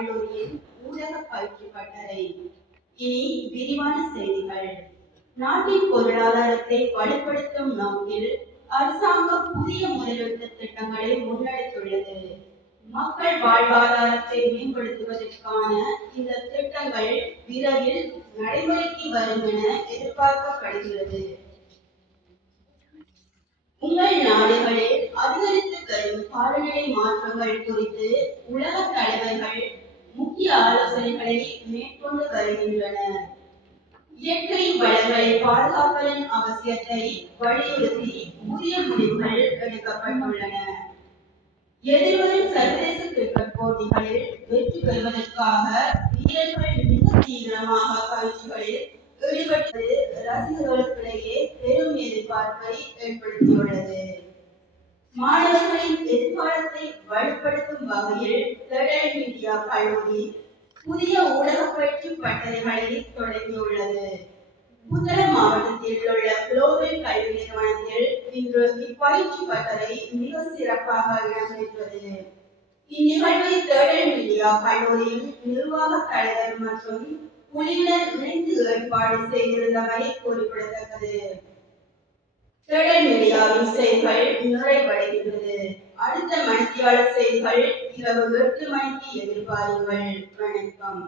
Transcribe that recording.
கல்லூரியின் ஊடக பயிற்சி பட்டறை. இனி விரிவான செய்திகள். நாட்டின் பொருளாதாரத்தை வலுப்படுத்தும் நோக்கில் அரசாங்கம் புதிய முதலீட்டு திட்டங்களை முன்னெடுத்துள்ளது. மக்கள் வாழ்வாதாரத்தை மேம்படுத்துவதற்கான இந்த திட்டங்கள் விரைவில் நடைமுறைக்கு வரும் என எதிர்பார்க்கப்படுகிறது. உங்கள் நாடுகளில் அதிகரித்து வரும் காலநிலை மாற்றங்கள் குறித்து உலக தலைவர்கள் முக்கிய ஆலோசனைகளை மேற்கொண்டு வருகின்றனர். இயற்கை வளங்களை பாதுகாப்பதன் அவசியத்தை வலியுறுத்தி புதிய முடிவுகள் எடுக்கப்பட்டுள்ளன. எதிர்வரும் சர்வதேச கிரிக்கெட் போட்டிகளில் வெற்றி பெறுவதற்காக வீரர்கள் மிக தீவிரமாக பயிற்சிகளில் ஈடுபட்டு ரசிகர்களுக்கிடையே பெரும் எதிர்பார்ப்பை ஏற்படுத்தியுள்ளது. மாணவர்களின் எதிர்காலத்தை வலுப்படுத்தும் வகையில் பெடரல் மீடியா கல்லூரி புதிய ஊடக பயிற்சி பட்டறைகளை தொடங்கியுள்ளது. புத்தளம் மாவட்டத்தில் உள்ள குளோபல் கல்வி நிறுவனத்தில் இன்று இப்பயிற்சி பட்டறை மிக சிறப்பாக இடம்பெற்றது. இந்நிகழ்வை பெடரல் மீடியா கல்லூரியின் நிர்வாக தலைவர் மற்றும் குழுவினர் இணைந்து ஏற்பாடு செய்திருந்தமை குறிப்பிடத்தக்கது. பெடரல் மீடியாவின் செய்திகள் நிறைவடைகின்றது. அடுத்த மணித்தியாளர் செய்திகள் இரவு 8 மணிக்கு எதிர்பாருங்கள். வணக்கம்.